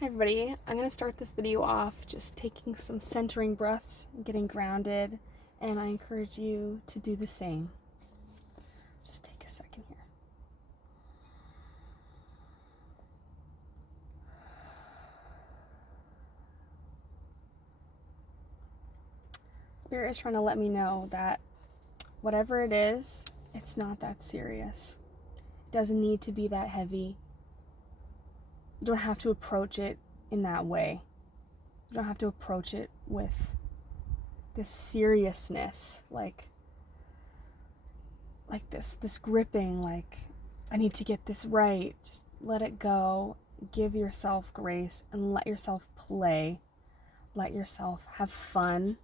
Hi everybody, I'm going to start this video off just taking some centering breaths, getting grounded, and I encourage you to do the same. Just take a second here. Spirit is trying to let me know that whatever it is, it's not that serious. It doesn't need to be that heavy. You don't have to approach it in that way. You don't have to approach it with this seriousness, like this gripping, like I need to get this right. Just let it go. Give yourself grace and let yourself play. Let yourself have fun.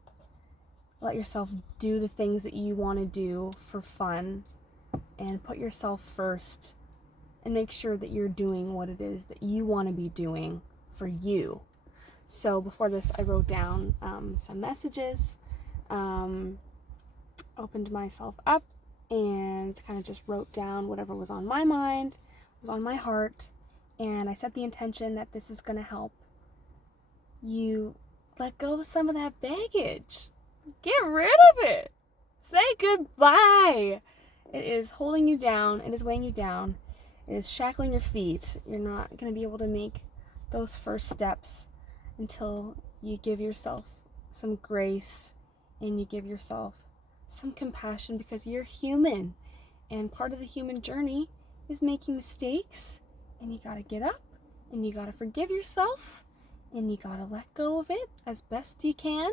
Let yourself do the things that you want to do for fun and put yourself first and make sure that you're doing what it is that you want to be doing for you. So before this, I wrote down some messages, opened myself up, and kind of just wrote down whatever was on my mind, was on my heart, and I set the intention that this is going to help you let go of some of that baggage. Get rid of it. Say goodbye. It is holding you down. It is weighing you down. It is shackling your feet. You're not going to be able to make those first steps until you give yourself some grace and you give yourself some compassion, because you're human, and part of the human journey is making mistakes, and you got to get up and you got to forgive yourself and you got to let go of it as best you can.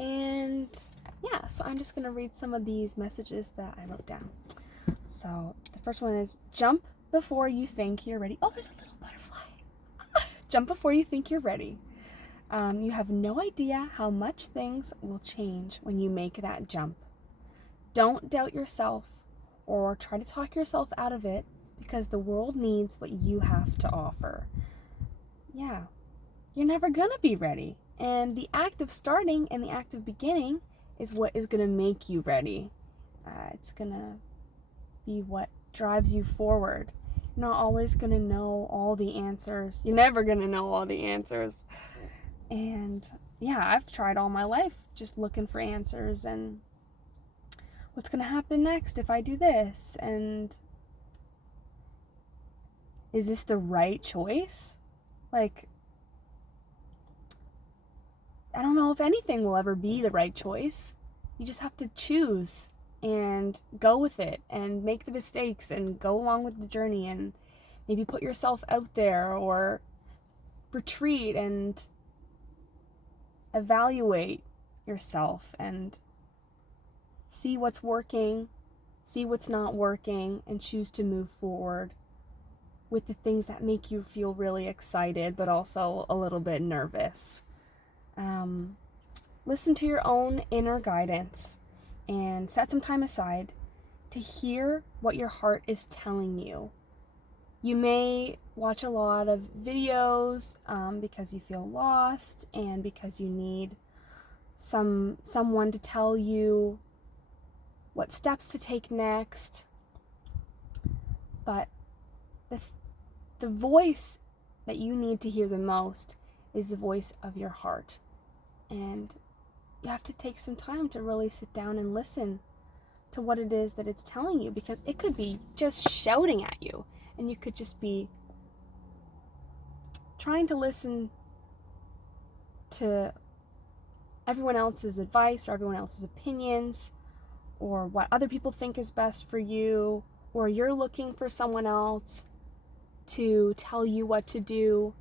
And yeah, so I'm just going to read some of these messages that I wrote down. So the first one is, jump before you think you're ready. Oh, there's a little butterfly. Jump before you think you're ready. You have no idea how much things will change when you make that jump. Don't doubt yourself or try to talk yourself out of it, because the world needs what you have to offer. Yeah, you're never going to be ready. And the act of starting and the act of beginning is what is going to make you ready. It's going to be what drives you forward. You're not always going to know all the answers. You're never going to know all the answers. And yeah, I've tried all my life just looking for answers and what's going to happen next if I do this, and is this the right choice? Like, I don't know if anything will ever be the right choice. You just have to choose and go with it and make the mistakes and go along with the journey and maybe put yourself out there or retreat and evaluate yourself and see what's working, see what's not working, and choose to move forward with the things that make you feel really excited but also a little bit nervous. Listen to your own inner guidance and set some time aside to hear what your heart is telling you. You may watch a lot of videos because you feel lost and because you need someone to tell you what steps to take next. But the voice that you need to hear the most is the voice of your heart. And you have to take some time to really sit down and listen to what it is that it's telling you, because it could be just shouting at you, and you could just be trying to listen to everyone else's advice or everyone else's opinions or what other people think is best for you, or you're looking for someone else to tell you what to do.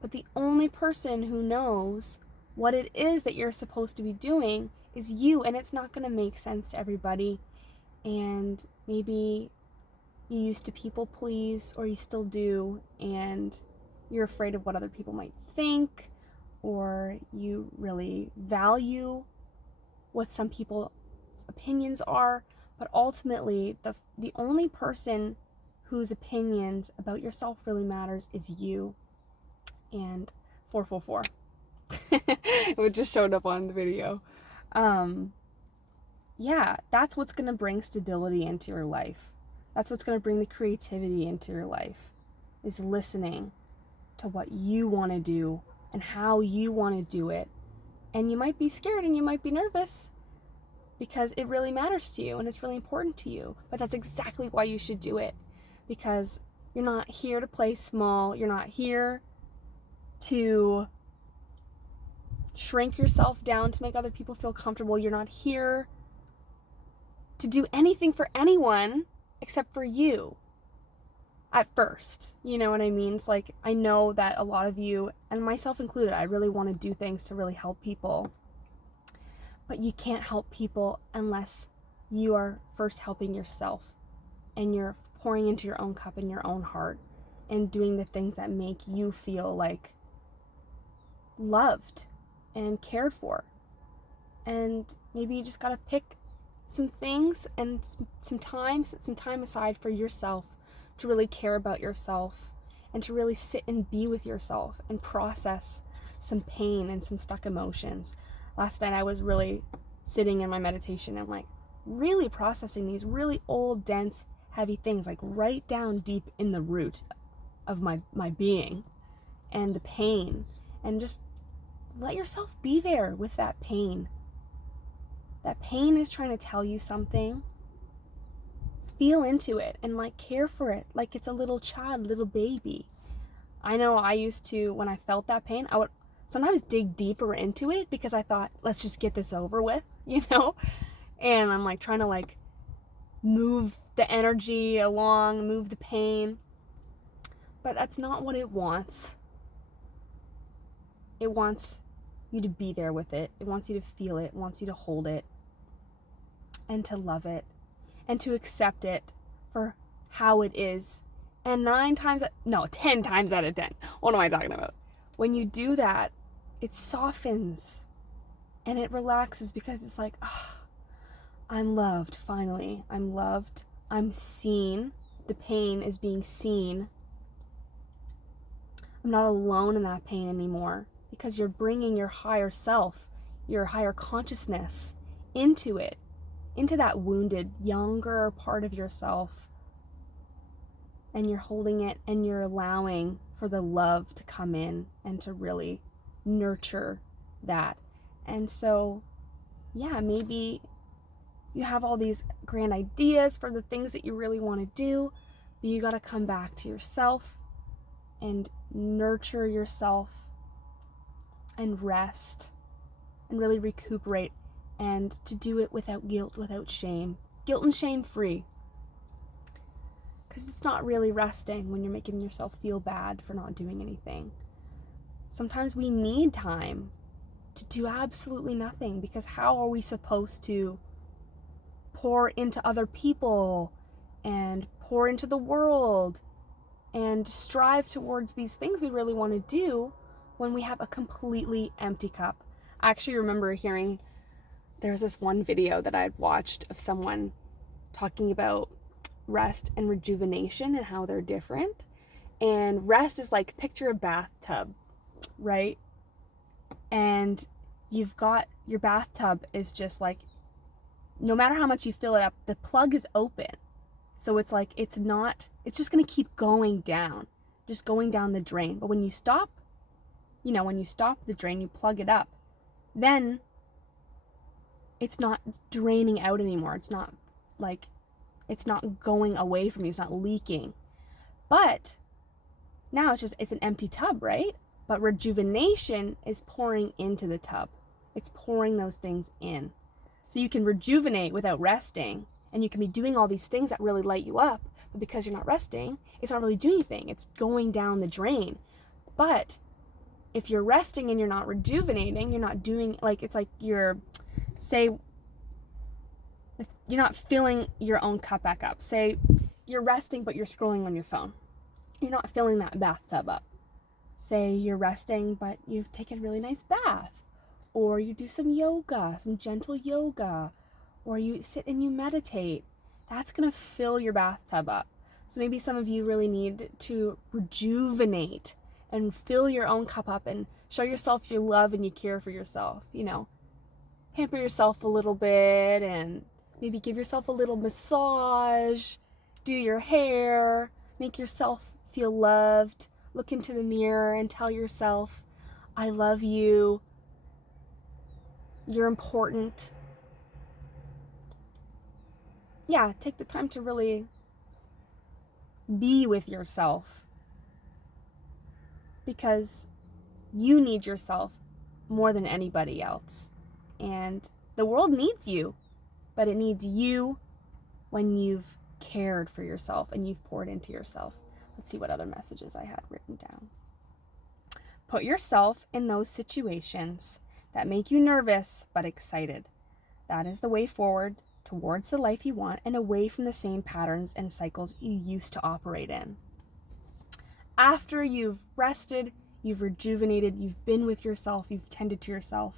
But the only person who knows what it is that you're supposed to be doing is you, and it's not going to make sense to everybody. And maybe you used to people please, or you still do, and you're afraid of what other people might think, or you really value what some people's opinions are. But ultimately, the only person whose opinions about yourself really matters is you. And 444. It just showed up on the video. Yeah, that's what's going to bring stability into your life. That's what's going to bring the creativity into your life, is listening to what you want to do and how you want to do it. And you might be scared and you might be nervous because it really matters to you and it's really important to you. But that's exactly why you should do it, because you're not here to play small. You're not here to shrink yourself down to make other people feel comfortable. You're not here to do anything for anyone except for you. At first, you know what I mean? It's like, I know that a lot of you, and myself included, I really want to do things to really help people. But you can't help people unless you are first helping yourself and you're pouring into your own cup and your own heart and doing the things that make you feel like loved and cared for. And maybe you just gotta pick some things and some time, set some time aside for yourself to really care about yourself and to really sit and be with yourself and process some pain and some stuck emotions. Last night I was really sitting in my meditation and like really processing these really old, dense, heavy things, like right down deep in the root of my being and the pain, and just let yourself be there with that pain. That pain is trying to tell you something. Feel into it and like care for it like it's a little child, little baby. I know I used to, when I felt that pain, I would sometimes dig deeper into it because I thought, let's just get this over with, you know? And I'm like trying to like move the energy along, move the pain. But that's not what it wants. It wants you to be there with it. It wants you to feel it. It wants you to hold it and to love it and to accept it for how it is. And 10 times out of 10. What am I talking about? When you do that, it softens and it relaxes because it's like, I'm loved, finally. I'm loved. I'm seen. The pain is being seen. I'm not alone in that pain anymore because you're bringing your higher self, your higher consciousness into it, into that wounded, younger part of yourself. And you're holding it and you're allowing for the love to come in and to really nurture that. And so, yeah, maybe you have all these grand ideas for the things that you really want to do, but you got to come back to yourself and nurture yourself and rest and really recuperate, and to do it without guilt, without shame. Guilt and shame free. Because it's not really resting when you're making yourself feel bad for not doing anything. Sometimes we need time to do absolutely nothing, because how are we supposed to pour into other people and pour into the world and strive towards these things we really want to do when we have a completely empty cup? I actually remember hearing, there was this one video that I'd watched of someone talking about rest and rejuvenation and how they're different. And rest is like, picture a bathtub, right? And you've got your bathtub is just like, no matter how much you fill it up, the plug is open. So it's like, it's just going to keep going down, just going down the drain. But when you stop, when you stop the drain, you plug it up, then it's not draining out anymore. It's not going away from you. It's not leaking. But now it's an empty tub, right? But rejuvenation is pouring into the tub. It's pouring those things in. So you can rejuvenate without resting, and you can be doing all these things that really light you up, but because you're not resting, it's not really doing anything. It's going down the drain. But if you're resting and you're not rejuvenating, you're not doing, it's like you're not filling your own cup back up. Say you're resting, but you're scrolling on your phone. You're not filling that bathtub up. Say you're resting, but you've taken a really nice bath. Or you do some yoga, some gentle yoga. Or you sit and you meditate. That's going to fill your bathtub up. So maybe some of you really need to rejuvenate and fill your own cup up and show yourself your love and you care for yourself. Pamper yourself a little bit and maybe give yourself a little massage, do your hair, make yourself feel loved, look into the mirror and tell yourself, I love you, you're important. Yeah, take the time to really be with yourself, because you need yourself more than anybody else. And the world needs you, but it needs you when you've cared for yourself and you've poured into yourself. Let's see what other messages I had written down. Put yourself in those situations that make you nervous but excited. That is the way forward towards the life you want and away from the same patterns and cycles you used to operate in. After you've rested, you've rejuvenated, you've been with yourself, you've tended to yourself,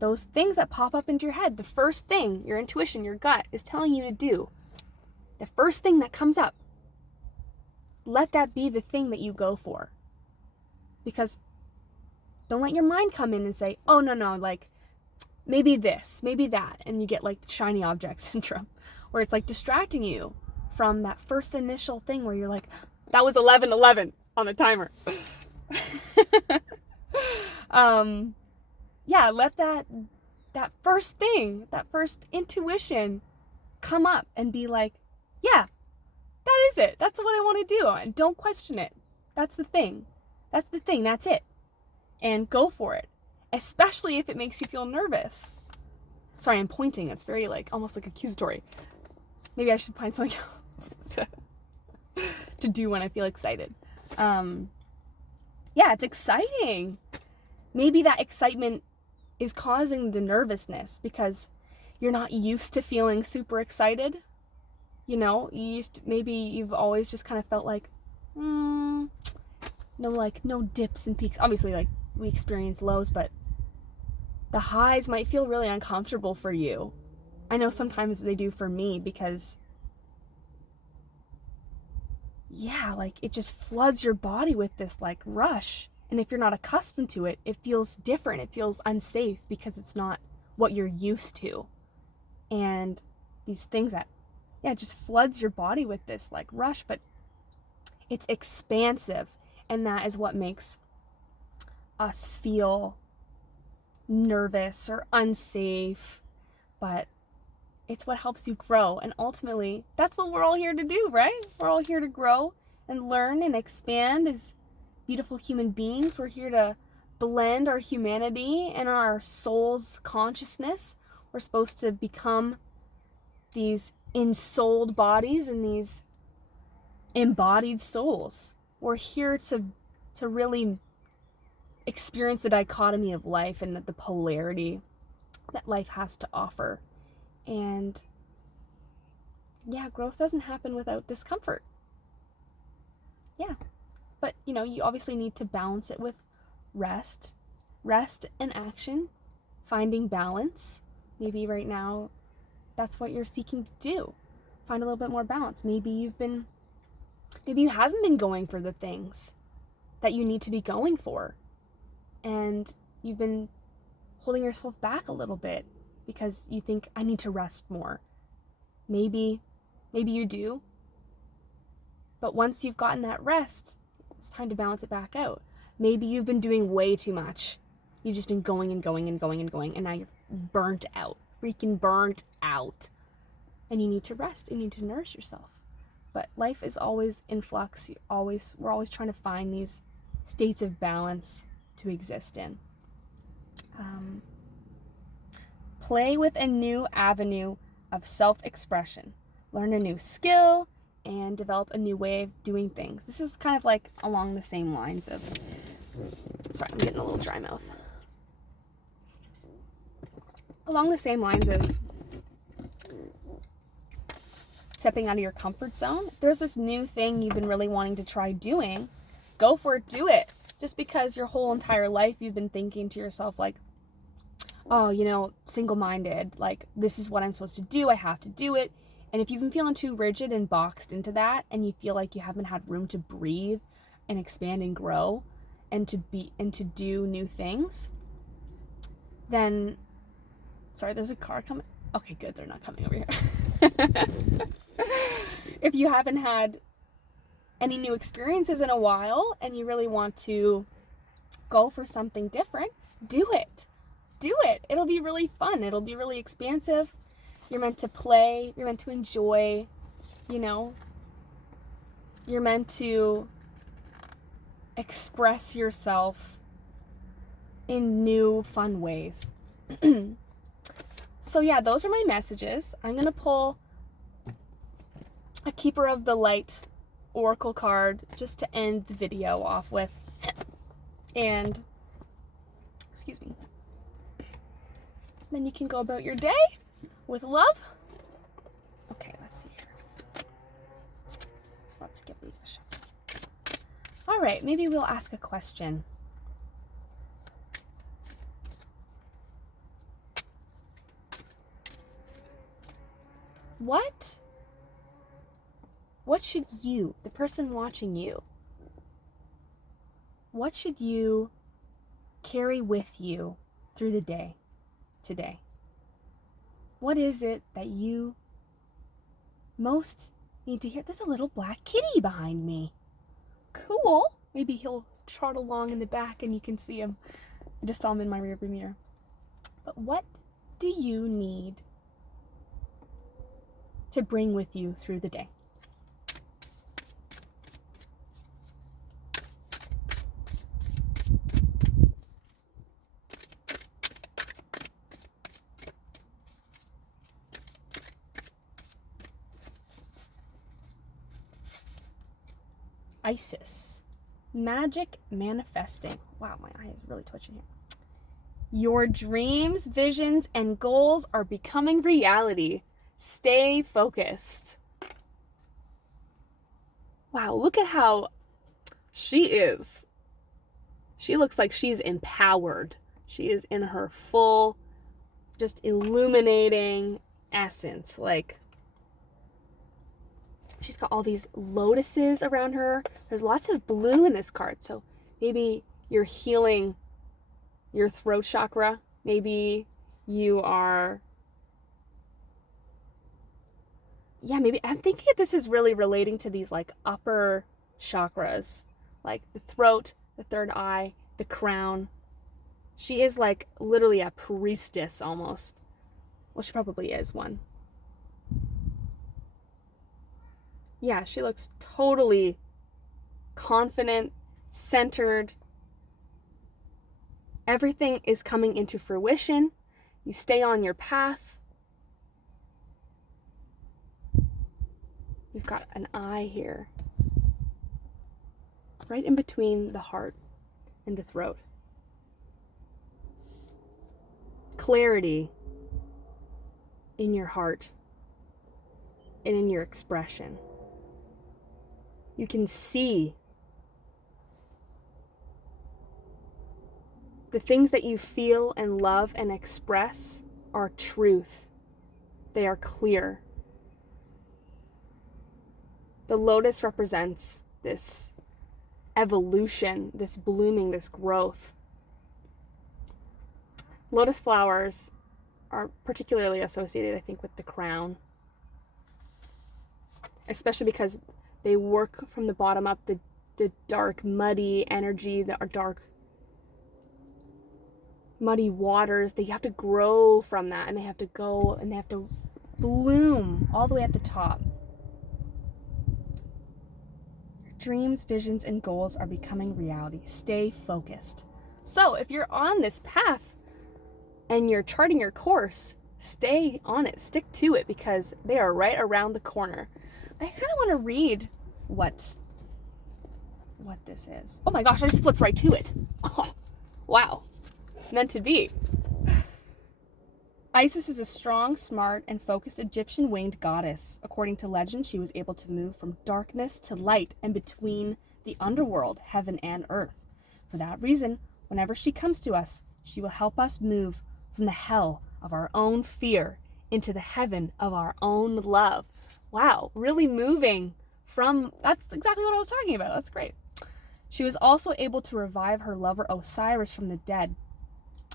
those things that pop up into your head, the first thing your intuition, your gut is telling you to do, the first thing that comes up, let that be the thing that you go for. Because don't let your mind come in and say, oh, no, like, maybe this, maybe that. And you get like shiny object syndrome, where it's like distracting you from that first initial thing where you're like, that was 11:11 on the timer. Yeah, let that first thing, that first intuition come up and be like, yeah, that is it. That's what I want to do. And don't question it. That's the thing. That's the thing. That's it. And go for it. Especially if it makes you feel nervous. Sorry, I'm pointing. It's very like, almost like accusatory. Maybe I should find something else to do when I feel excited. Yeah, it's exciting. Maybe that excitement is causing the nervousness because you're not used to feeling super excited. You know, maybe you've always just kind of felt like, no dips and peaks. Obviously, like, we experience lows, but the highs might feel really uncomfortable for you. I know sometimes they do for me because, yeah, like, it just floods your body with this, like, rush. And if you're not accustomed to it, it feels different. It feels unsafe because it's not what you're used to. And these things that, it just floods your body with this, like, rush, but it's expansive. And that is what makes us feel nervous or unsafe. But it's what helps you grow. And ultimately, that's what we're all here to do, right? We're all here to grow and learn and expand as beautiful human beings. We're here to blend our humanity and our soul's consciousness. We're supposed to become these ensouled bodies and these embodied souls. We're here to really experience the dichotomy of life and the polarity that life has to offer. And yeah, growth doesn't happen without discomfort. Yeah. But, you obviously need to balance it with rest and action, finding balance. Maybe right now that's what you're seeking to do. Find a little bit more balance. Maybe you haven't been going for the things that you need to be going for. And you've been holding yourself back a little bit because you think, I need to rest more. Maybe you do. But once you've gotten that rest, it's time to balance it back out. Maybe you've been doing way too much. You've just been going and going and going and going, and now you're burnt out. Freaking burnt out. And you need to rest. You need to nourish yourself. But life is always in flux. We're always trying to find these states of balance to exist in. Play with a new avenue of self-expression. Learn a new skill and develop a new way of doing things. This is kind of like along the same lines of... Sorry, I'm getting a little dry mouth. Along the same lines of stepping out of your comfort zone. If there's this new thing you've been really wanting to try doing, go for it, do it. Just because your whole entire life you've been thinking to yourself like, oh, single-minded, like, this is what I'm supposed to do, I have to do it. And if you've been feeling too rigid and boxed into that, and you feel like you haven't had room to breathe and expand and grow and to do new things, then, sorry, there's a car coming. Okay, good, they're not coming over here. If you haven't had any new experiences in a while and you really want to go for something different, do it. Do it. It'll be really fun. It'll be really expansive. You're meant to play. You're meant to enjoy, you know. You're meant to express yourself in new, fun ways. So yeah, those are my messages. I'm going to pull a Keeper of the Light oracle card just to end the video off with. And, excuse me. Then you can go about your day with love. Okay, let's see here. Let's give these a shuffle. All right, maybe we'll ask a question. What should you, the person watching you, what should you carry with you through the day today? What is it that you most need to hear? There's a little black kitty behind me. Cool. Maybe he'll trot along in the back and you can see him. I just saw him in my rearview mirror. But what do you need to bring with you through the day? Isis. Magic manifesting. Wow, my eye is really twitching here. Your dreams, visions, and goals are becoming reality. Stay focused. Wow, look at how she is. She looks like she's empowered. She is in her full, just illuminating essence. Like, she's got all these lotuses around her. There's lots of blue in this card. So maybe you're healing your throat chakra. Maybe you are... Yeah, maybe I'm thinking this is really relating to these like upper chakras. Like the throat, the third eye, the crown. She is like literally a priestess almost. Well, she probably is one. Yeah, she looks totally confident, centered. Everything is coming into fruition. You stay on your path. You've got an eye here, right in between the heart and the throat. Clarity in your heart and in your expression. You can see the things that you feel and love and express are truth. They are clear. The lotus represents this evolution, this blooming, this growth. Lotus flowers are particularly associated, I think, with the crown. Especially because they work from the bottom up, the dark, muddy energy, the dark, muddy waters. They have to grow from that, and they have to go, and they have to bloom all the way at the top. Dreams, visions, and goals are becoming reality. Stay focused. So if you're on this path and you're charting your course, stay on it, stick to it, because they are right around the corner. I kind of want to read what this is. Oh my gosh, I just flipped right to it. Oh, wow. Meant to be. Isis is a strong, smart, and focused Egyptian winged goddess. According to legend, she was able to move from darkness to light and between the underworld, heaven, and earth. For that reason, whenever she comes to us, she will help us move from the hell of our own fear into the heaven of our own love. Wow, really moving from... That's exactly what I was talking about. That's great. She was also able to revive her lover Osiris from the dead.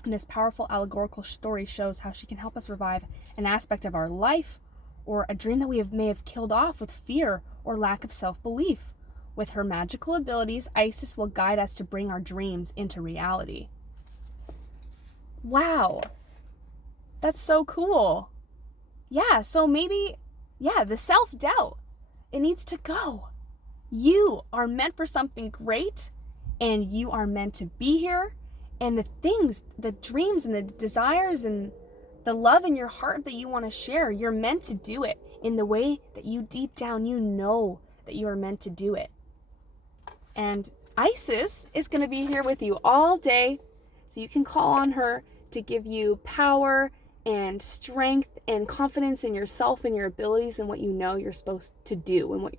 And this powerful allegorical story shows how she can help us revive an aspect of our life or a dream that may have killed off with fear or lack of self-belief. With her magical abilities, Isis will guide us to bring our dreams into reality. Wow. That's so cool. Yeah, so maybe, the self-doubt, it needs to go. You are meant for something great, and you are meant to be here, and the things, the dreams and the desires and the love in your heart that you want to share, you're meant to do it in the way that you deep down, you know that you are meant to do it. And Isis is going to be here with you all day, so you can call on her to give you power and strength and confidence in yourself and your abilities and what you know you're supposed to do and what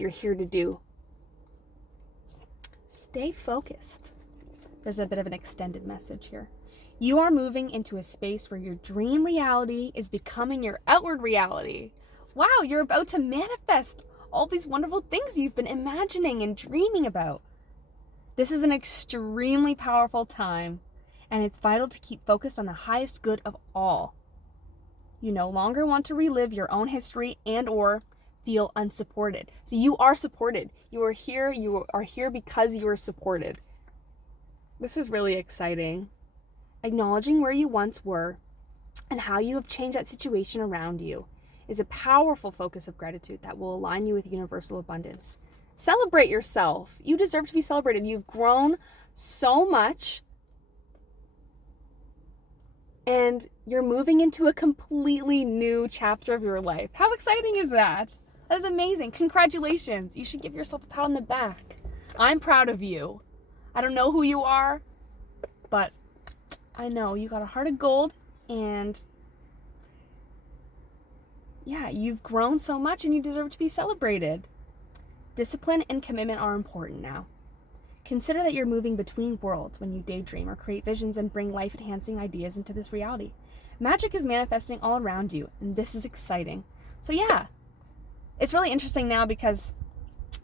you're here to do. Stay focused. There's a bit of an extended message here. You are moving into a space where your dream reality is becoming your outward reality. Wow, you're about to manifest all these wonderful things you've been imagining and dreaming about. This is an extremely powerful time, and it's vital to keep focused on the highest good of all. You no longer want to relive your own history and or feel unsupported. So you are supported. You are here because you are supported. This is really exciting. Acknowledging where you once were and how you have changed that situation around you is a powerful focus of gratitude that will align you with universal abundance. Celebrate yourself. You deserve to be celebrated. You've grown so much, and you're moving into a completely new chapter of your life. How exciting is that? That is amazing. Congratulations. You should give yourself a pat on the back. I'm proud of you. I don't know who you are, but I know you got a heart of gold, and you've grown so much and you deserve to be celebrated. Discipline and commitment are important now. Consider that you're moving between worlds when you daydream or create visions and bring life-enhancing ideas into this reality. Magic is manifesting all around you, and this is exciting. So it's really interesting now because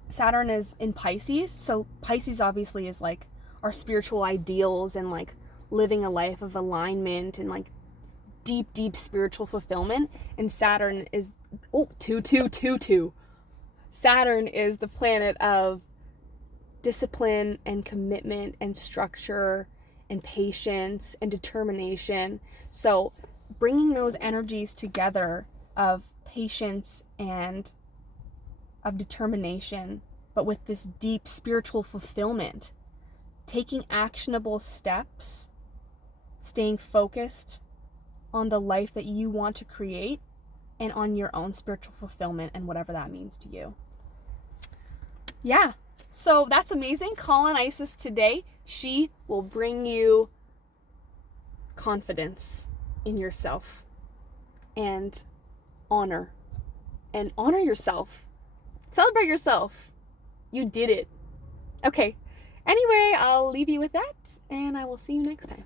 Saturn is in Pisces. So Pisces obviously is like our spiritual ideals and like living a life of alignment and like deep spiritual fulfillment. And Saturn is 2222. Saturn is the planet of discipline and commitment and structure and patience and determination. So bringing those energies together of patience and of determination, but with this deep spiritual fulfillment, taking actionable steps, staying focused on the life that you want to create and on your own spiritual fulfillment and whatever that means to you. So that's amazing. Call on Isis today. She will bring you confidence in yourself and honor yourself. Celebrate yourself. You did it. Okay. Anyway, I'll leave you with that, and I will see you next time.